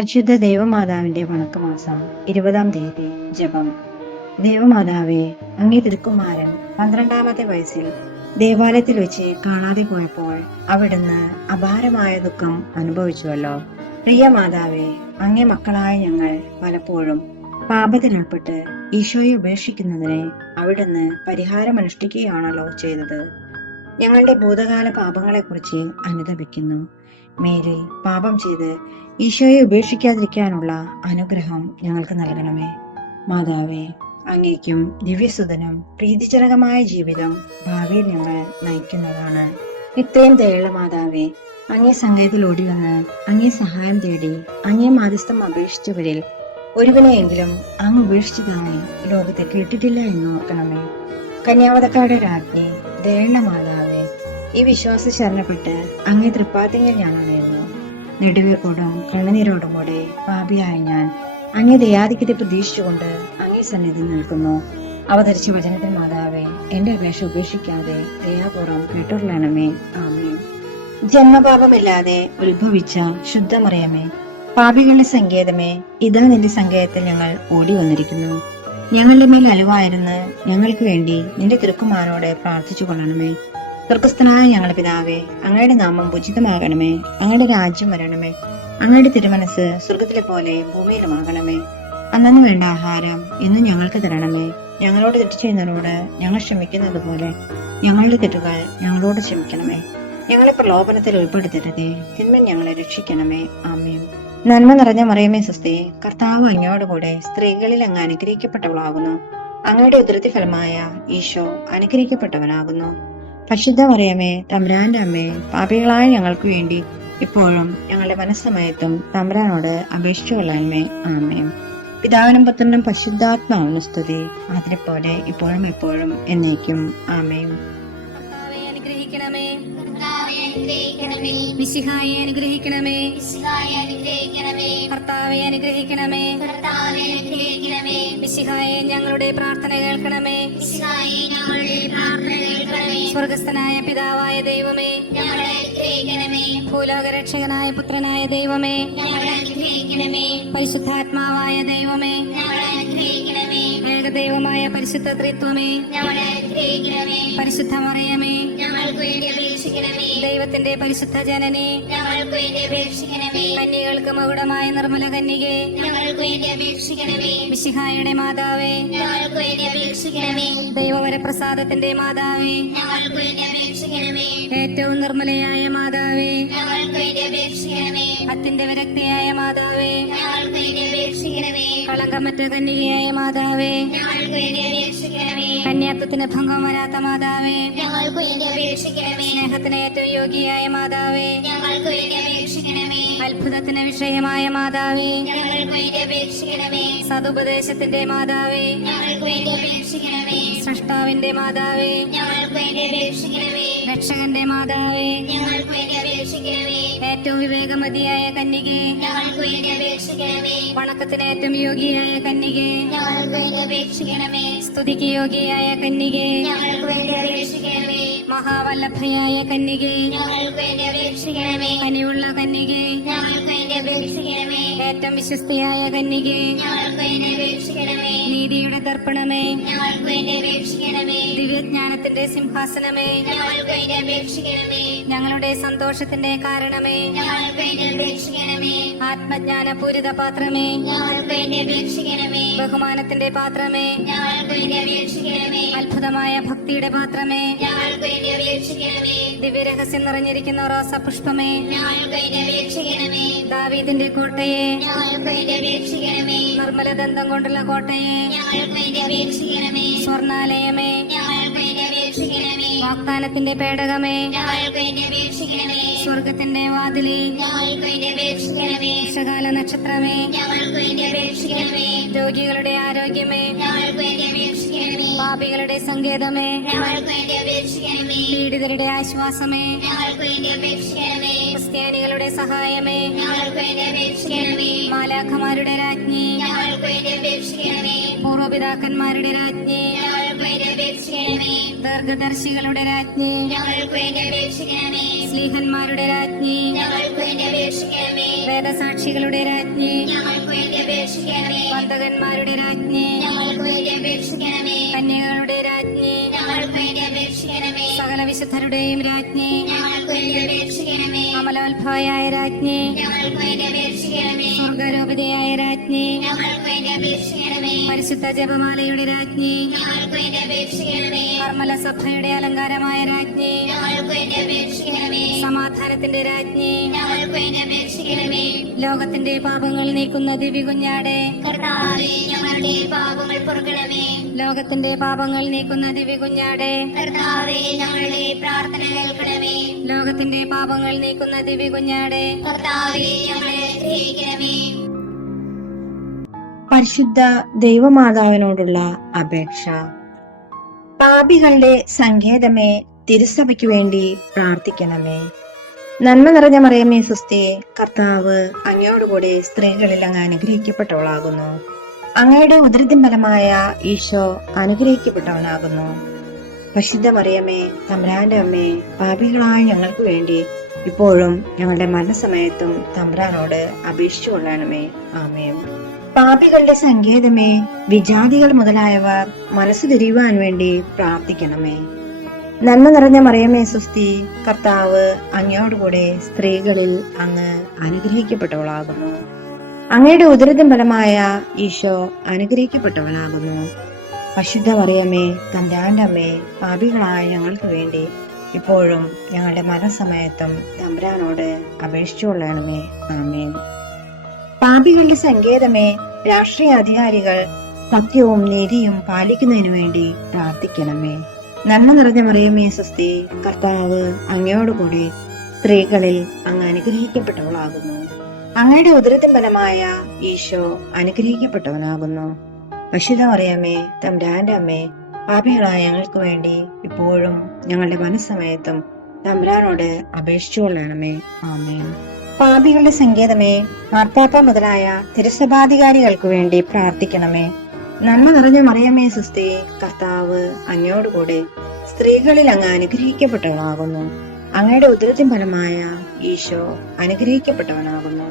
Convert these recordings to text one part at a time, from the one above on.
പരിശുദ്ധ ദേവമാതാവിന്റെ വണക്കമാസം 20-ാം തീയതി ജപം. ദേവമാതാവേ, അങ്ങേ തിരുക്കുമാരൻ 12-ാമത്തെ വയസ്സിൽ ദേവാലയത്തിൽ വെച്ച് കാണാതെ പോയപ്പോൾ അവിടുന്ന് അപാരമായ ദുഃഖം അനുഭവിച്ചുവല്ലോ. പ്രിയ മാതാവേ, അങ്ങേ മക്കളായ ഞങ്ങൾ പലപ്പോഴും പാപത്തിലേർപ്പെട്ട് ഈശോയെ ഉപേക്ഷിക്കുന്നതിനെ അവിടുന്ന് പരിഹാരമനുഷ്ഠിക്കുകയാണല്ലോ ചെയ്തത്. ഞങ്ങളുടെ ഭൂതകാല പാപങ്ങളെക്കുറിച്ച് അനുതപിക്കുന്നു. മേരി, പാപം ചെയ്ത് ഈശോയെ ഉപേക്ഷിക്കാതിരിക്കാനുള്ള അനുഗ്രഹം ഞങ്ങൾക്ക് നൽകണമേ. മാതാവേ, അങ്ങേക്കും ദിവ്യസുതനും പ്രീതിജനകമായ ജീവിതം ഭാവിയിൽ ഞങ്ങൾ നയിക്കുന്നതാണ്. ഇത്രയും ദയുള്ള മാതാവേ, അങ്ങേ സങ്കേതത്തിൽ ഓടിവന്ന് അങ്ങേ സഹായം തേടി അങ്ങേ മാധ്യസ്ഥം അപേക്ഷിച്ചവരിൽ ഒരുവനെയെങ്കിലും അങ്ങ് ഉപേക്ഷിച്ചതായി ലോകത്തെ കേട്ടിട്ടില്ല എന്ന് ഓർക്കണമേ. കന്യാവതക്കാരുടെ രാജ്ഞി, ദയുള്ള മാതാവേ, ഈ വിശ്വാസ ശരണപ്പെട്ട് അങ്ങേ തൃപ്പാത്തിങ്കൽ ഞാൻ അണയുന്നു. നെടുവീർപ്പോടും കണ്ണുനീരോടും കൂടെ പാപിയായ ഞാൻ അങ്ങേ ദയാധിക്യത്തെ പ്രതീക്ഷിച്ചുകൊണ്ട് അങ്ങേ സന്നിധി നിൽക്കുന്നു. അവതരിച്ച വചനത്തിൽ മാതാവേ, എന്റെ അപേക്ഷ ഉപേക്ഷിക്കാതെ ദയാപൂർവം കേട്ടുള്ളണമേ. ആമേൻ. ജന്മപാപമില്ലാതെ ഉത്ഭവിച്ച ശുദ്ധമറിയമേ, പാപികളുടെ സങ്കേതമേ, ഇതാ നിന്റെ സങ്കേതത്തിൽ ഞങ്ങൾ ഓടി വന്നിരിക്കുന്നു. ഞങ്ങളുടെ മേൽ അലുവായിരുന്ന് ഞങ്ങൾക്ക് വേണ്ടി നിന്റെ തിരുക്കുമാരനോട് പ്രാർത്ഥിച്ചു കൊള്ളണമേ. സ്വർഗസ്ഥനായ ഞങ്ങളുടെ പിതാവേ, അങ്ങയുടെ നാമം പൂജിതമാകണമേ. അങ്ങയുടെ രാജ്യം വരണമേ. അങ്ങയുടെ തിരുമനസ് സ്വർഗത്തിലെ പോലെ ഭൂമിയിലുമാകണമേ. അന്നു വേണ്ട ആഹാരം ഇന്നും ഞങ്ങൾക്ക് തരണമേ. ഞങ്ങളോട് തെറ്റ് ചെയ്യുന്നവരോട് ഞങ്ങൾ ക്ഷമിക്കുന്നത് പോലെ ഞങ്ങളുടെ തെറ്റുകൾ ഞങ്ങളോട് ക്ഷമിക്കണമേ. ഞങ്ങളെ പ്രലോഭനത്തിൽ ഉൾപ്പെടുത്തരുതേ, തിന്മ ഞങ്ങളെ രക്ഷിക്കണമേ. ആമേൻ. നന്മ നിറഞ്ഞ മറിയമേ സ്വസ്തി, കർത്താവ് അങ്ങയോടുകൂടെ സ്ത്രീകളിൽ അങ്ങ് അനുഗ്രഹിക്കപ്പെട്ടവളാകുന്നു. അങ്ങയുടെ ഉദരത്തി ഫലമായ ഈശോ അനുഗ്രഹിക്കപ്പെട്ടവനാകുന്നു. പരിശുദ്ധ മറിയമേ, തമ്പുരാന്റെ അമ്മേ, പാപികളായ ഞങ്ങൾക്ക് വേണ്ടി ഇപ്പോഴും ഞങ്ങളുടെ മനസ്സമയത്തും തമ്പുരാനോട് അപേക്ഷിച്ചു കൊള്ളണമേ. ആമേൻ. പിതാവിനും പുത്രനും പരിശുദ്ധാത്മാവിനും സ്തുതി, അതിനെപ്പോലെ ഇപ്പോഴും എപ്പോഴും എന്നേക്കും. ആമേൻ. അനുഗ്രഹിക്കണമേ മിശിഹായെ അനുഗ്രഹിക്കണമേ. കർത്താവെ അനുഗ്രഹിക്കണമേ. മിശിഹായെ ഞങ്ങളുടെ പ്രാർത്ഥന കേൾക്കണമേ. സ്വർഗസ്ഥനായ പിതാവായ ദൈവമേ, ഭൂലോകരക്ഷകനായ പുത്രനായ ദൈവമേ, പരിശുദ്ധാത്മാവായ ദൈവമേ, ഏകദൈവമായ പരിശുദ്ധ ത്രിത്വമേ, പരിശുദ്ധ മറിയമേ, ദൈവത്തിന്റെ പരിശുദ്ധ ജനനേ, കന്യകൾക്ക് മകുടമായ നിർമ്മല കന്യകേ, മിശിഹായുടെ മാതാവേ, ദൈവവരപ്രസാദത്തിന്റെ മാതാവേ, ഏറ്റവും നിർമ്മലയായ മാതാവേ, അത്യന്ത വിരക്തിയായ മാതാവേ, കളങ്കമറ്റ കന്യകയായ മാതാവേ, കന്യാത്വത്തിന് ഭംഗം വരാത്ത മാതാവേ, സ്നേഹത്തിന് ഏറ്റവും യോഗ്യയായ മാതാവേ, അത്ഭുതത്തിന് വിഷയമായ മാതാവേ, സതുപദേശത്തിന്റെ മാതാവേ, സൃഷ്ടാവിന്റെ മാതാവേ, രക്ഷകന്റെ മാതാവേ, ഏറ്റവും വിവേകമതിയായ കന്യകേ, വണക്കത്തിന് ഏറ്റവും യോഗ്യയായ കന്യകേ, സ്തുതിക്ക് യോഗ്യയായ കന്യകേ, മഹാവല്ലഭയായ കന്യകേ, കനിവുള്ള കന്യകേ, ഏറ്റവും വിശ്വസ്തയായ കന്യകേ, നീതിയുടെ ദർപ്പണമേ, ദിവ്യജ്ഞാനത്തിന്റെ സിംഹാസനമേ, ഞങ്ങളുടെ സന്തോഷത്തിന്റെ കാരണമേ, ആത്മജ്ഞാനപൂരിത പാത്രമേ, ബഹുമാനത്തിന്റെ പാത്രമേ, അത്ഭുതമായ ഭക്തിയുടെ പാത്രമേ, ദിവ്യരഹസ്യം നിറഞ്ഞിരിക്കുന്ന റോസപുഷ്പമേ, ദാവീദിന്റെ കോട്ടയെ, നിർമ്മലദന്തം കൊണ്ടുള്ള കോട്ടയെ, സ്വർണാലയമേ, വാഗ്ദാനത്തിന്റെ പേടകമേ, സ്വർഗത്തിന്റെ വാതിലേ, വർഷകാല നക്ഷത്രമേ, രോഗികളുടെ ആരോഗ്യമേ, പാപികളുടെ സങ്കേതമേ, പീഡിതരുടെ ആശ്വാസമേ, ക്രിസ്ത്യാനികളുടെ സഹായമേ, മാലാഖമാരുടെ രാജ്ഞി, പൂർവപിതാക്കന്മാരുടെ രാജ്ഞി, ദീർഘദർശികളുടെ രാജ്ഞി, സ്ലീഹന്മാരുടെ രാജ്ഞി, വേദസാക്ഷികളുടെ രാജ്ഞി, വന്ദകന്മാരുടെ രാജ്ഞി, കന്യകളുടെ രാജ്ഞി, സകല വിശുദ്ധരുടെയും രാജ്ഞി, അമലോത്ഭവയായ രാജ്ഞി, സ്വർഗരൂപിതയായ രാജ്ഞി, പരിശുദ്ധ ജപമാലയുടെ രാജ്ഞി, കർമ്മല സഭയുടെ അലങ്കാരമായ രാജ്ഞി, സമാധാനത്തിന്റെ രാജ്ഞി, ലോകത്തിന്റെ പാപങ്ങൾ നീക്കുന്ന ദിവ്യകുഞ്ഞാടെ, ലോകത്തിന്റെ പാപങ്ങൾ നീക്കുന്ന ദിവ്യകുഞ്ഞാടെ, ലോകത്തിന്റെ പാപങ്ങൾ നീക്കുന്ന ദിവ്യകുഞ്ഞാടെ, പരിശുദ്ധ ദൈവമാതാവിനോടുള്ള അപേക്ഷ. പാപികളുടെ സങ്കേതമേ, തിരുസഭയ്ക്ക് വേണ്ടി പ്രാർത്ഥിക്കണമേ. നന്മ നിറഞ്ഞ മറിയമേ സുസ്ഥിയേ, കർത്താവ് അങ്ങയോടുകൂടെ സ്ത്രീകളിൽ അങ്ങ് അനുഗ്രഹിക്കപ്പെട്ടവളാകുന്നു. അങ്ങയുടെ ഉദരത്തിൻ ഫലമായ ഈശോ അനുഗ്രഹിക്കപ്പെട്ടവനാകുന്നു. പരിശുദ്ധ മറിയമേ, തമ്പുരാന്റെ അമ്മേ, പാപികളായ ഞങ്ങൾക്ക് വേണ്ടി ഇപ്പോഴും ഞങ്ങളുടെ മരണസമയത്തും തമ്പുരാനോട് അപേക്ഷിച്ചു കൊള്ളണമേ. ആമേൻ. പാപികളുടെ സങ്കേതമേ, വിജാതികൾ മുതലായവർ മനസ്സ് തിരിയുവാൻ വേണ്ടി പ്രാർത്ഥിക്കണമേ. നന്മ നിറഞ്ഞ മറിയമേ സുസ്ഥി, കർത്താവ് അങ്ങയോടുകൂടെ സ്ത്രീകളിൽ അങ്ങ് അനുഗ്രഹിക്കപ്പെട്ടവളാകുന്നു. അങ്ങയുടെ ഉദരത്തിൻ ഫലമായ ഈശോ അനുഗ്രഹിക്കപ്പെട്ടവനാകുന്നു. പരിശുദ്ധ മറിയമേ, തമ്പുരാന്റെ അമ്മേ, പാപികളായ ഞങ്ങൾക്ക് വേണ്ടി ഇപ്പോഴും ഞങ്ങളുടെ മരണസമയത്തും തമ്പുരാനോട് അപേക്ഷിച്ചു കൊള്ളണമേ. ആമേൻ. പാപികളുടെ സങ്കേതമേ, രാഷ്ട്രീയ അധികാരികൾ സത്യവും നീതിയും പാലിക്കുന്നതിനു വേണ്ടി പ്രാർത്ഥിക്കണമേ. നന്മ നിറഞ്ഞ മറിയമേ സ്വസ്തി, കർത്താവ് അങ്ങയോടുകൂടി സ്ത്രീകളിൽ അങ്ങ് അനുഗ്രഹിക്കപ്പെട്ടവളാകുന്നു. അങ്ങയുടെ ഉദരത്തിൻ ഫലമായ ഈശോ അനുഗ്രഹിക്കപ്പെട്ടവനാകുന്നു. പരിശുദ്ധ മറിയമേ, തമ്പുരാന്റെ അമ്മേ, പാപികളായ ഞങ്ങൾക്ക് വേണ്ടി ഇപ്പോഴും ഞങ്ങളുടെ മനസ്സമയത്തും തമ്പുരാനോട് അപേക്ഷിച്ചു കൊള്ളണമേ. ആമേൻ. പാപികളുടെ സങ്കേതമേ, മാർപ്പാപ്പ മുതലായ തിരുസഭാധികാരികൾക്ക് വേണ്ടി പ്രാർത്ഥിക്കണമേ. നന്മ നിറഞ്ഞ മറിയമേ സുസ്ഥി, കർത്താവ് അങ്ങയോടുകൂടെ സ്ത്രീകളിൽ അങ്ങ് അനുഗ്രഹിക്കപ്പെട്ടവനാകുന്നു. അങ്ങയുടെ ഉദരത്തിൻ ഫലമായ ഈശോ അനുഗ്രഹിക്കപ്പെട്ടവനാകുന്നു.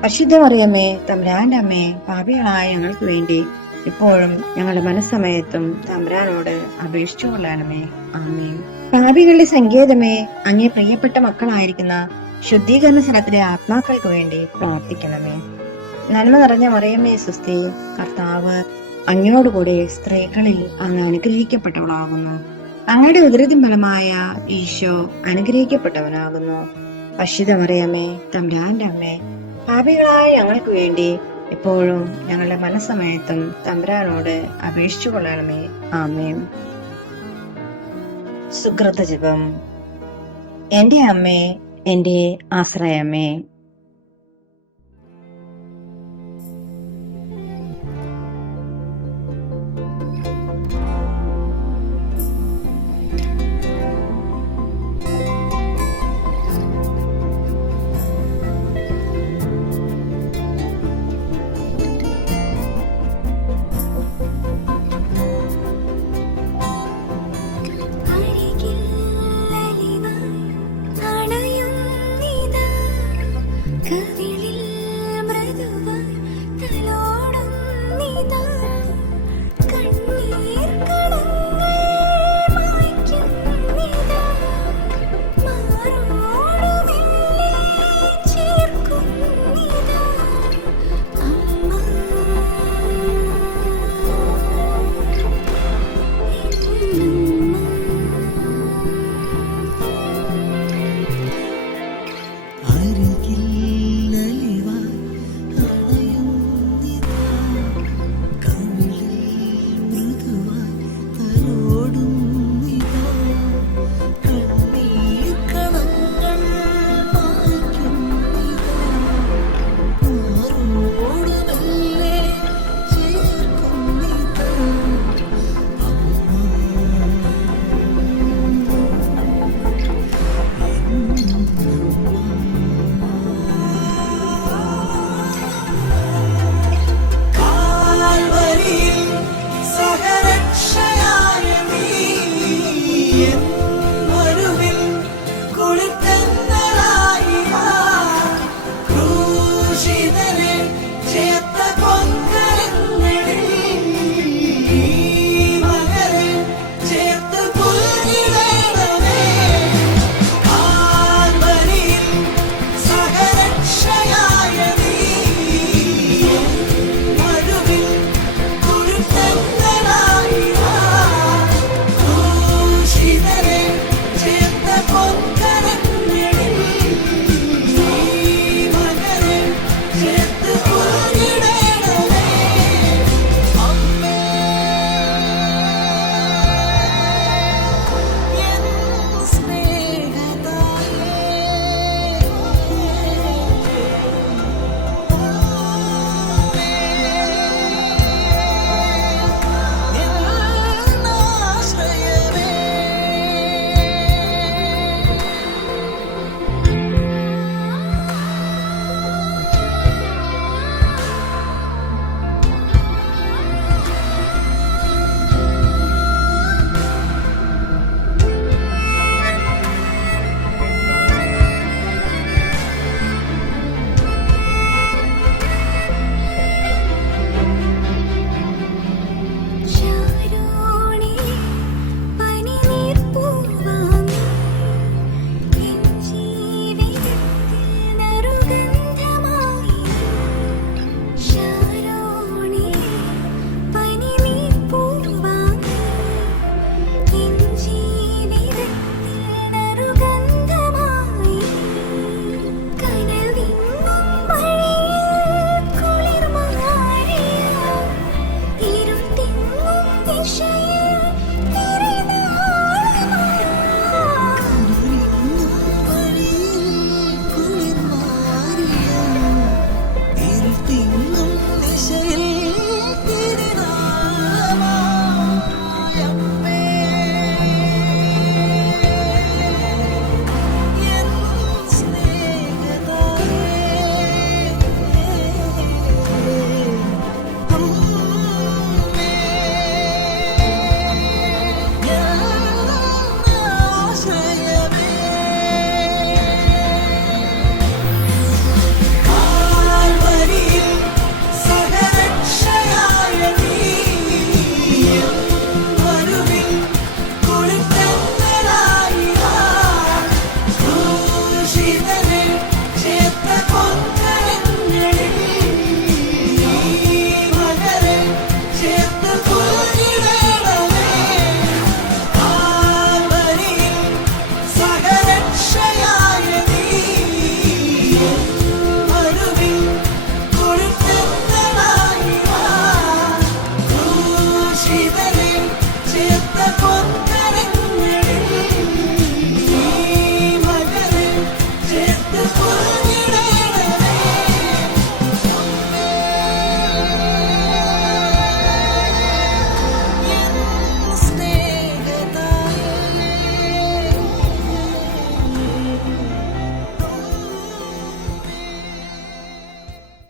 പരിശുദ്ധ മറിയമേ, തമ്പുരാന്റെ അമ്മേ, പാപികളായ ഞങ്ങൾക്ക് വേണ്ടി ഇപ്പോഴും ഞങ്ങളുടെ മനസ്സമയത്തും തമ്പുരാനോട് അപേക്ഷിച്ചു കൊള്ളണമേ. ആമേൻ. പാപികളുടെ സങ്കേതമേ, അങ്ങേ പ്രിയപ്പെട്ട മക്കളായിരിക്കുന്ന ശുദ്ധീകരണ സ്ഥലത്തിലെ ആത്മാക്കൾക്ക് വേണ്ടി പ്രാർത്ഥിക്കണമേ. നന്മ നിറഞ്ഞ മറിയമേ സുസ്ഥി, കർത്താവ് അങ്ങയോടുകൂടെ സ്ത്രീകളിൽ അങ്ങ് അനുഗ്രഹിക്കപ്പെട്ടവളാകുന്നു. അങ്ങയുടെ ഉദരത്തിൻ ഫലമായ ഈശോ അനുഗ്രഹിക്കപ്പെട്ടവനാകുന്നു. പരിശുദ്ധ മറിയമേ, തമ്പുരാന്റെ അമ്മേ, പാപികളായ ഞങ്ങൾക്ക് വേണ്ടി ഇപ്പോഴും ഞങ്ങളുടെ മനസ്സമയത്തും തമ്പുരാനോട് അപേക്ഷിച്ചു കൊള്ളണമേ. ആമേൻ. സുകൃത ജപം. എന്റെ അമ്മേ, എന്റെ ആശ്രയമേ,